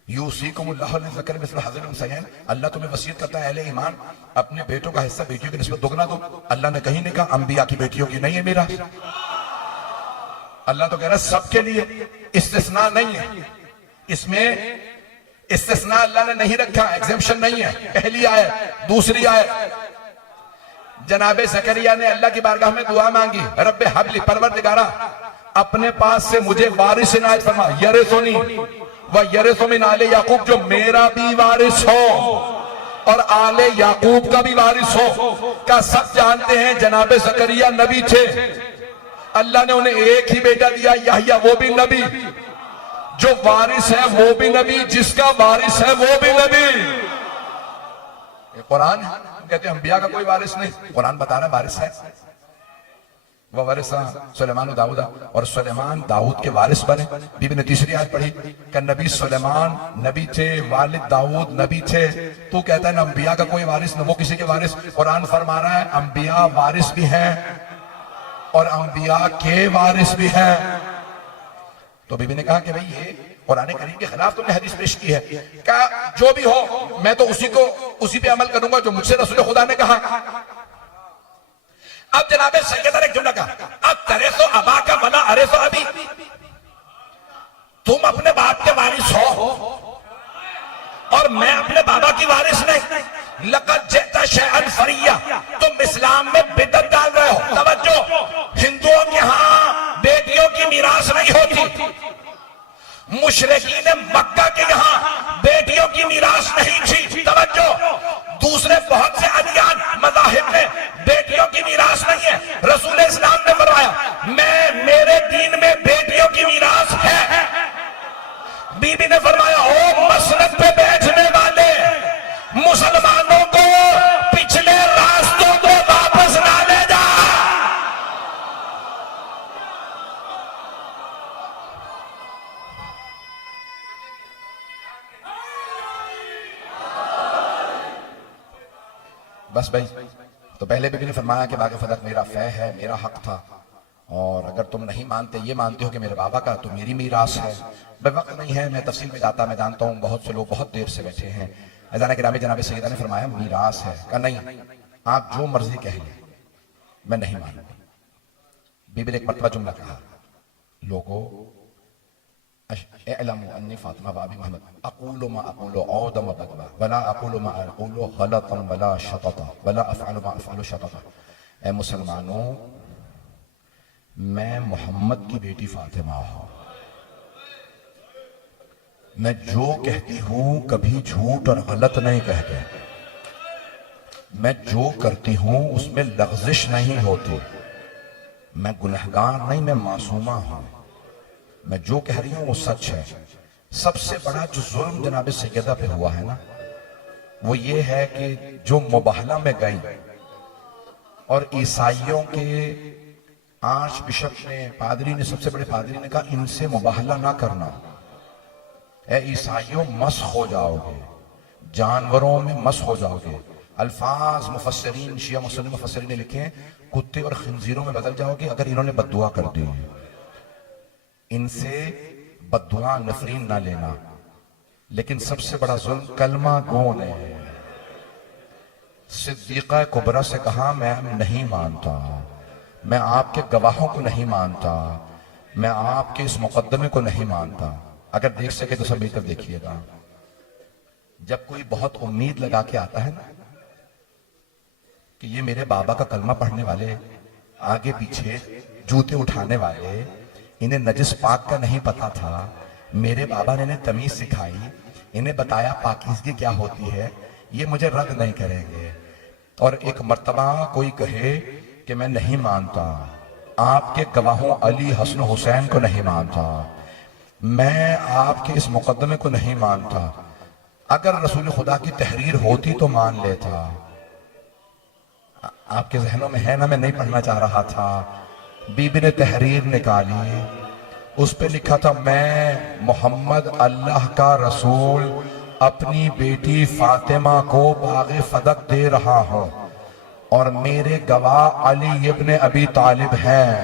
یوصیکم اللہ للذکر مثل حظ الانثیین، اللہ تمہیں وصیت کرتا ہے اہل ایمان اپنے بیٹوں کا حصہ بیٹیوں کی نسبت دگنا دو. اللہ نے کہیں نہیں کہا انبیاء کی بیٹیوں کی نہیں ہے میرا. اللہ تو کہہ رہا ہے سب کے لیے، استثناء نہیں ہے. اس میں استثناء اللہ نے نہیں رکھا، ایگزمپشن نہیں ہے. پہلی آیت. دوسری آیت جناب زکریا نے اللہ کی بارگاہ میں دعا مانگی رب حب لی، پروردگارا اپنے پاس سے مجھے وارث عنایت فرما، یرثنی و یرث من آل یعقوب، جو میرا بھی وارث ہو اور آل یعقوب کا بھی وارث ہو. کا سب جانتے ہیں جناب زکریا نبی تھے، اللہ نے انہیں ایک ہی بیٹا دیا یحییٰ، وہ بھی نبی. جو وارث ہے وہ بھی نبی، جس کا وارث ہے وہ بھی نبی. یہ قرآن ہے. کہتے ہیں انبیاء کا کوئی وارث نہیں، قرآن بتا رہا ہے وارث ہے. وَوَرِثَ سلیمان داؤد، اور سلیمان داؤد کے وارث بنے. بی بی نے تیسری آیت پڑھی کہ نبی سلیمان نبی تھے، والد داؤد نبی تھے. تو کہتا ہے نہ انبیاء کا کوئی وارث نہ وہ کسی کے وارث. قرآن فرما رہا ہے انبیاء وارث بھی ہیں اور انبیاء کے وارث بھی ہیں. تو بی بی نے کہا کہ بھئی یہ قرآن کریم کے خلاف تم نے حدیث پیش کی ہے. کہا جو بھی ہو میں تو اسی پہ عمل کروں گا جو مجھ سے رسول خدا نے کہا. اب جناب سیدہ نے ایک جملہ کہا اب تریسو ابا کا ولا ارسو ابی، تم اپنے باپ کے وارث ہو اور میں اپنے بابا کی وارث نہیں. لقد جئت شیئا فریا، تم اسلام میں بدعت ڈال رہے ہو. توجہ، ہندوؤں کے ہاں بیٹیوں کی میراث نہیں ہوتی، مشرکین مکہ کے یہاں بیٹیوں کی میراث نہیں تھی. توجہ، دوسرے بہت سے ادیان مذاہب میں بیٹیوں کی میراث نہیں ہے. رسول اسلام نے فرمایا میرے دین میں بیٹیوں کی میراث ہے. بی بی نے فرمایا او مسند پہ بیٹھنے والے مسلمانوں کو پچھلے راستوں کو واپس نہ لے جا. بس بھائی، تو پہلے بھی نے فرمایا کہ باغ فدق میرا فہ ہے، میرا حق تھا، اور اگر تم نہیں مانتے، یہ مانتے ہو کہ میرے بابا کا، تو میری میراث ہے. بے وقت نہیں ہے میں تفصیل میں جاتا، میں جانتا ہوں بہت سے لوگ بہت دیر سے بیٹھے ہیں. اذان گرامی جناب سیدہ نے فرمایا میراث ہے. کہا نہیں، آپ جو مرضی کہہ لیں میں نہیں مانوں. بی بی نے ایک مرتبہ جملہ کہا لوگو اعلموا انی فاطمہ و ابی محمد اقول ما اقول عودا و بدوا ولا اقول ما اقول غلطا ولا شططا ولا افعل ما افعل شططا. اے مسلمانوں، میں محمد کی بیٹی فاطمہ ہوں، میں جو کہتی ہوں کبھی جھوٹ اور غلط نہیں کہتے، میں جو کرتی ہوں اس میں لغزش نہیں ہوتی، میں گنہگار نہیں، میں معصومہ ہوں، میں جو کہہ رہی ہوں وہ سچ ہے. سب سے بڑا جو ظلم جناب سیدہ پہ ہوا ہے نا، وہ یہ ہے کہ جو مباہلہ میں گئی اور عیسائیوں کے آرچ بشپ نے، پادری نے، سب سے بڑے پادری نے کہا ان سے مباہلہ نہ کرنا، اے عیسائیوں مسخ ہو جاؤ گے، جانوروں میں مسخ ہو جاؤ گے. الفاظ مفسرین، شیعہ مسلم مفسرین نے لکھے ہیں کتے اور خنزیروں میں بدل جاؤ گے اگر انہوں نے بد دعا کر دی. ان سے بد دعا نفرین نہ لینا. لیکن سب سے بڑا ظلم کلمہ گو نے صدیقہ کبریٰ سے کہا میں نہیں مانتا، میں آپ کے گواہوں کو نہیں مانتا، میں آپ کے اس مقدمے کو نہیں مانتا. اگر دیکھ سکے تو سب مل کر دیکھیے گا. جب کوئی بہت امید لگا کے آتا ہے نا کہ یہ میرے بابا کا کلمہ پڑھنے والے، آگے پیچھے جوتے اٹھانے والے، انہیں نجس پاک کا نہیں پتا تھا، میرے بابا نے انہیں تمیز سکھائی، انہیں بتایا پاکیزگی کیا ہوتی ہے، یہ مجھے رد نہیں کریں گے. اور ایک مرتبہ کوئی کہے کہ میں نہیں مانتا، آپ کے گواہوں علی، حسن و حسین کو نہیں مانتا، میں آپ کے اس مقدمے کو نہیں مانتا، اگر رسول خدا کی تحریر ہوتی تو مان لیتا. آپ کے ذہنوں میں ہے نا، میں نہیں پڑھنا چاہ رہا تھا. بی بی نے تحریر نکالی، اس پہ لکھا تھا میں محمد اللہ کا رسول اپنی بیٹی فاطمہ کو باغ فدق دے رہا ہوں اور میرے گواہ علی ابن ابی طالب ہیں.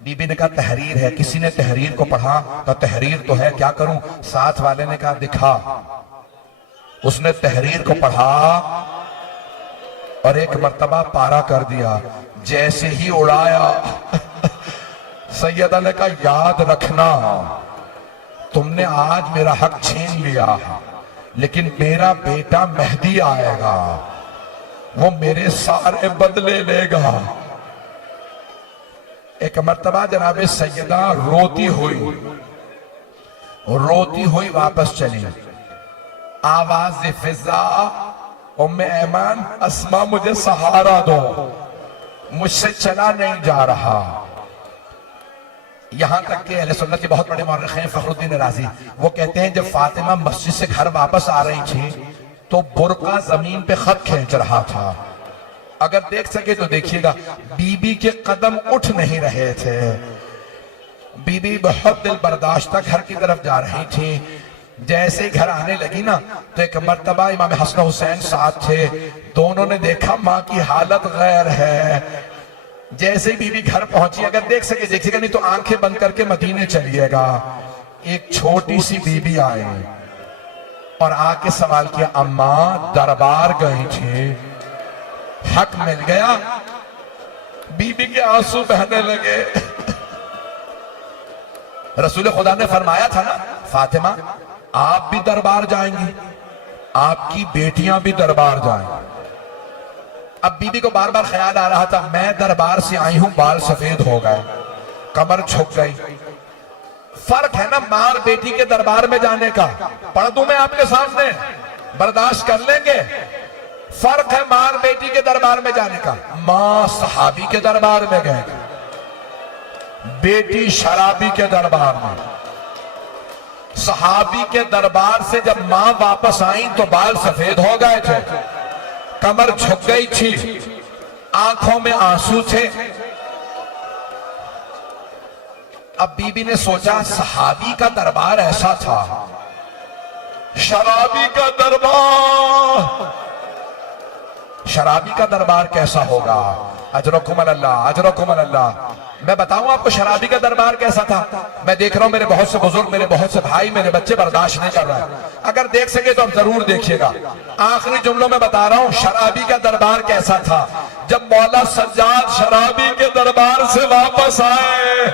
بی بی نے کہا تحریر ہے. کسی نے تحریر کو پڑھا تو تحریر تو ہے، کیا کروں؟ ساتھ والے نے کہا دکھا. اس نے تحریر کو پڑھا اور ایک مرتبہ پارا کر دیا. جیسے ہی اڑایا سیدہ نے کہا یاد رکھنا تم نے آج میرا حق چھین لیا، لیکن میرا بیٹا مہدی آئے گا، وہ میرے سارے بدلے لے گا. ایک مرتبہ جناب سیدہ روتی ہوئی واپس چلی. آواز فضا ام ایمان اسما مجھے سہارا دو، مجھ سے چلا نہیں جا رہا. یہاں تک کہ اہل سنت کے بہت بڑے مورخین فخر الدین رازی وہ کہتے ہیں جب فاطمہ مسجد سے گھر واپس آ رہی تھی تو برقع زمین پہ خط کھینچ رہا تھا. اگر دیکھ سکے تو دیکھیے گا بی بی کے قدم اٹھ نہیں رہے تھے. بی بی بہت دل برداشتہ گھر کی طرف جا رہی تھی. جیسے ہی گھر آنے لگی نا تو ایک مرتبہ امام حسن حسین ساتھ تھے، دونوں نے دیکھا ماں کی حالت غیر ہے. جیسے ہی بی بی گھر پہنچی، اگر دیکھ سکے دیکھیے گا، نہیں تو آنکھیں بند کر کے مدینے چلیے گا. ایک چھوٹی سی بی بی آئی اور آ کے سوال کیا اماں دربار گئی تھی، حق مل گیا؟ بی بی کے آنسو بہنے لگے. رسول خدا نے فرمایا تھا نا فاطمہ آپ بھی دربار جائیں گی، آپ کی بیٹیاں بھی دربار جائیں. اب بی بی کو بار بار خیال آ رہا تھا میں دربار سے آئی ہوں، بال سفید ہو گئے، کمر جھک گئی. فرق ہے نا ماں اور بیٹی کے دربار میں جانے کا. پڑھ دوں میں آپ کے سامنے، برداشت کر لیں گے؟ فرق ہے ماں اور بیٹی کے دربار میں جانے کا. ماں صحابی کے دربار میں گئے، بیٹی شرابی کے دربار میں. صحابی کے دربار سے جب ماں واپس آئیں تو بال سفید ہو گئے تھے، کمر جھک گئی تھی، آنکھوں میں آنسو تھے. اب بی بی نے سوچا صحابی کا دربار ایسا تھا، شرابی کا دربار کیسا ہوگا؟ اجرکم اللہ، اجرکم اللہ. میں بتاؤں آپ کو شرابی کا دربار کیسا تھا؟ میں دیکھ رہا ہوں میرے بہت سے بزرگ، میرے بہت سے بھائی، میرے بچے برداشت نہیں کر رہے ہیں. اگر دیکھ سکے تو آپ ضرور دیکھیے گا. آخری جملوں میں بتا رہا ہوں شرابی کا دربار کیسا تھا. جب مولا سجاد شرابی کے دربار سے واپس آئے،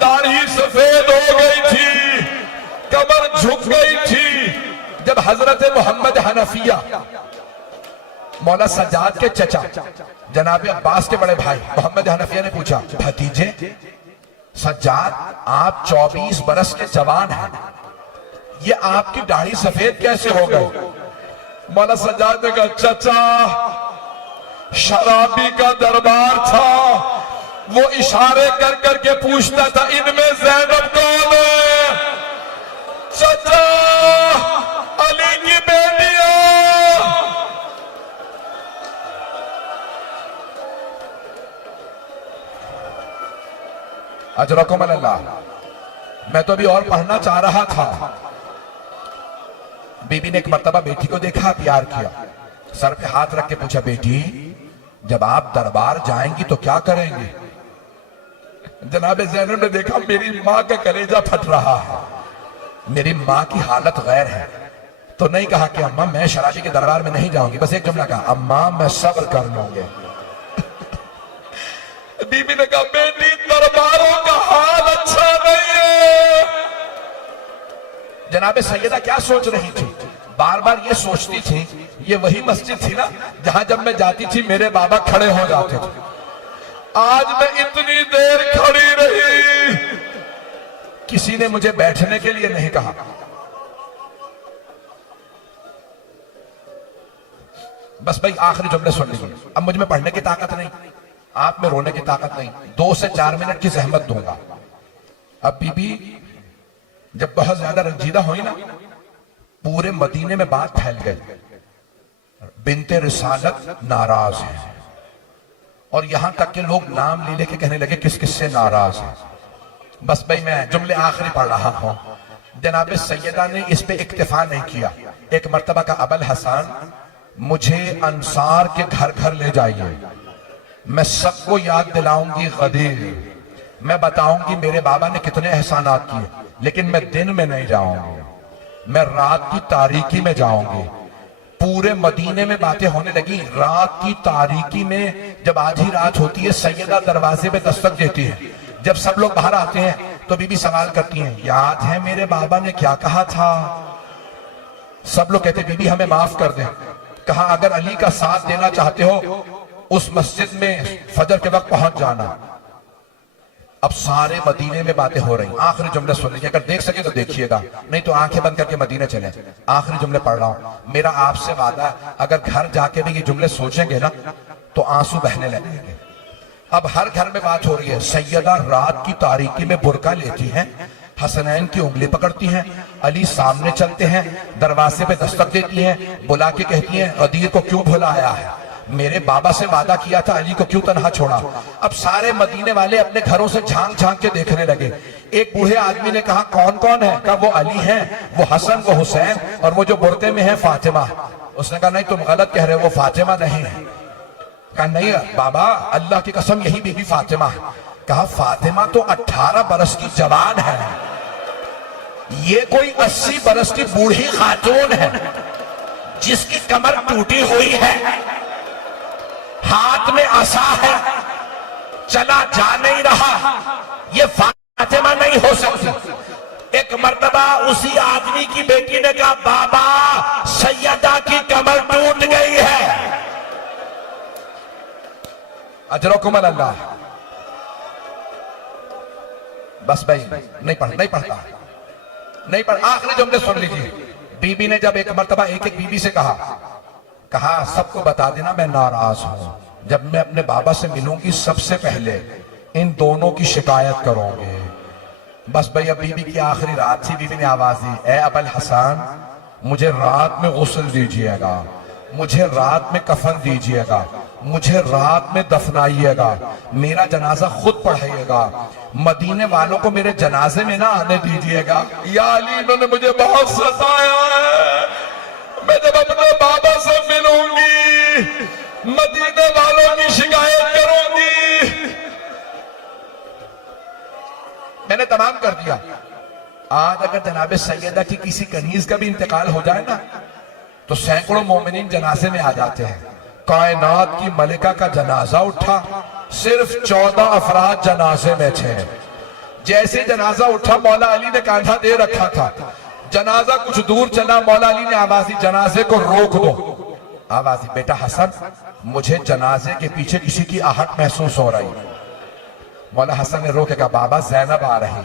داڑھی سفید ہو گئی تھی، کمر جھک گئی تھی. جب حضرت محمد حنفیہ مولا سجاد کے چچا جناب عباس کے بڑے بھائی محمد حنفیہ نے پوچھا بھتیجے سجاد آپ 24 برس کے جوان ہیں، یہ آپ کی داڑھی سفید کیسے ہو گئے؟ مولا سجاد نے کہا چچا شرابی کا دربار تھا، وہ اشارے کر کر کے پوچھتا تھا ان میں زینب کون ہے؟ چچا علی کی بیٹیاں. اجرکم اللہ. میں تو ابھی اور پڑھنا چاہ رہا تھا. بی بی نے ایک مرتبہ بیٹی کو دیکھا، پیار کیا، سر پہ ہاتھ رکھ کے پوچھا بیٹی جب آپ دربار جائیں گی تو کیا کریں گے؟ جناب زینب نے دیکھا میری ماں کا کلیجہ پھٹ رہا ہے، میری ماں کی حالت غیر ہے، تو نہیں کہا کہ اماں میں شرابی کے دربار میں نہیں جاؤں گی، بس ایک جملہ کہا اماں میں صبر کر لوں گے. بی بی نے کہا بیٹی درباروں کا حال اچھا نہیں ہے. جناب سیدہ کیا سوچ رہی تھی؟ بار بار یہ سوچتی تھی یہ وہی مسجد تھی نا جہاں جب میں جاتی تھی میرے بابا کھڑے ہو جاتے تھے. آج میں اتنی دیر کھڑی رہی، کسی نے مجھے بیٹھنے کے لیے نہیں کہا. بس بھائی آخری جملے سن لیجیے. اب مجھ میں پڑھنے کی طاقت نہیں، آپ میں رونے کی طاقت نہیں، 2 سے 4 منٹ کی زحمت دوں گا. اب بی بی جب بہت زیادہ رنجیدہ ہوئی نا پورے مدینے میں بات پھیل گئی بنت رسالت ناراض ہے، اور یہاں تک کہ لوگ نام لے لے کے کہنے لگے کس کس سے ناراض ہے. بس بھائی میں جملے آخری پڑھ رہا ہوں. جناب سیدہ نے اس پہ اکتفا نہیں کیا. ایک مرتبہ کا ابوالحسن مجھے انصار کے گھر گھر لے جائیے, میں سب کو یاد دلاؤں گی غدیر, میں بتاؤں گی میرے بابا نے کتنے احسانات کیے, لیکن میں دن میں نہیں جاؤں گی, میں رات کی تاریکی میں جاؤں گی. پورے مدینے میں باتیں ہونے لگی. رات کی تاریکی میں جب آدھی رات ہوتی ہے سیدہ دروازے پہ دستک دیتی ہے. جب سب لوگ باہر آتے ہیں تو بی بی سوال کرتی ہیں یاد ہے میرے بابا نے کیا کہا تھا؟ سب لوگ کہتے ہیں بی بی ہمیں معاف کر دیں. کہا اگر علی کا ساتھ دینا چاہتے ہو اس مسجد میں فجر کے وقت پہنچ جانا. اب سارے مدینے میں باتیں ہو رہی. آخری جملے سن لیجیے, اگر دیکھ سکے تو دیکھیے گا, نہیں تو آنکھیں بند کر کے مدینے چلیں. آخری جملے پڑھ رہا ہوں. میرا آپ سے وعدہ ہے اگر گھر جا کے بھی یہ جملے سوچیں گے نا تو آنسو بہنے لگیں گے. اب ہر گھر میں بات ہو رہی ہے. سیدہ رات کی تاریکی میں برقع لیتی ہیں, حسنین کی انگلی پکڑتی ہیں, علی سامنے چلتے ہیں, دروازے پہ دستک دیتی ہیں, بلا کے کہتی ہیں غدیر کو کیوں بھلایا ہے, میرے بابا سے وعدہ کیا تھا علی کو کیوں تنہا چھوڑا. اب سارے مدینے والے اپنے گھروں سے جھانک جھانک کے دیکھنے لگے. ایک بوڑھے آدمی نے کہا کون کون ہے؟ کہا وہ علی ہیں, وہ حسن, وہ حسین, اور وہ جو برقعے میں ہے فاطمہ. اس نے کہا نہیں تم غلط کہہ رہے ہو, وہ فاطمہ نہیں ہے. کہا نہیں بابا اللہ کی قسم یہی بی بی فاطمہ ہے. کہا فاطمہ تو 18 برس کی جوان ہے, یہ کوئی 80 برس کی بوڑھی خاتون ہے جس کی کمر ٹوٹی ہوئی ہے, ہاتھ میں عصا ہے, چلا جا نہیں رہا, یہ فاطمہ نہیں ہو سکتی. ایک مرتبہ اسی آدمی کی بیٹی نے کہا بابا سیدہ کی کمر ٹوٹ گئی ہے. اجرکم اللہ. بس بھائی نہیں پڑھتا. آخری جملے سن لیجیے. بی بی نے جب ایک مرتبہ ایک بی بی سے کہا سب کو بتا دینا میں ناراض ہوں, جب میں اپنے بابا سے ملوں گی سب سے پہلے ان دونوں کی شکایت کروں گے. بس بھئی اب بی بی کی آخری رات تھی. بی بی نے آواز دی اے ابوالحسن مجھے رات میں غسل دیجئے گا, مجھے رات میں کفن دیجئے گا, مجھے رات میں دفنائیے گا, میرا جنازہ خود پڑھائیے گا, مدینے والوں کو میرے جنازے میں نہ آنے دیجئے گا. یا علی انہوں نے مجھے بہت ستایا ہے, میں جب اپنے بابا سے ملوں گی مدینے والوں کی شکایت کروں گی. میں نے تمام کر دیا. آج اگر جناب سیدہ کی کسی کنیز کا بھی انتقال ہو جائے نا تو سینکڑوں مومنین جنازے میں آ جاتے ہیں. کائنات کی ملکہ کا جنازہ اٹھا, صرف 14 افراد جنازے میں تھے. جیسے جنازہ اٹھا مولا علی نے کانٹھا دے رکھا تھا, جنازہ کچھ دور چلا, مولا علی نے آوازی جنازے کو روک دو. آوازی بیٹا حسن مجھے جنازے کے پیچھے کسی کی آہٹ محسوس ہو رہی. مولا حسن نے روکے کہا بابا زینب آ رہی.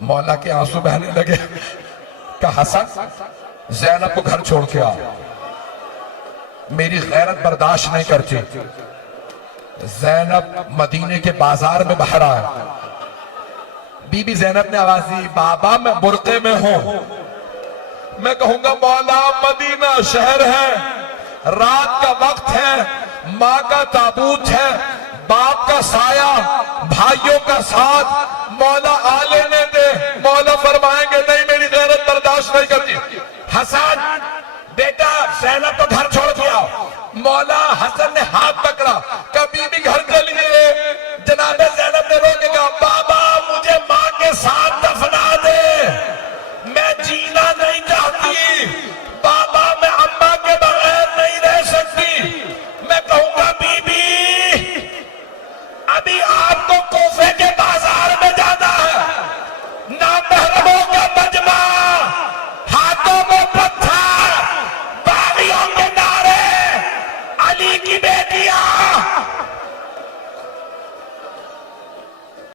مولا کے آنسو بہنے لگے. کہا حسن زینب کو گھر چھوڑ کے آ, میری غیرت برداشت نہیں کرتی. زینب مدینے کے بازار میں باہر آئے. بی بی زینب نے آواز دی بابا میں برقعے میں ہوں, میں کہوں گا مولا مدینہ شہر ہے, رات کا وقت ہے, ماں کا تابوت ہے, باپ کا سایہ, بھائیوں کا ساتھ, مولا آلے نے دے. مولا فرمائیں گے نہیں میری غیرت برداشت نہیں کرتی. حسن بیٹا زینب کو گھر چھوڑ دیا. مولا حسن نے ہاتھ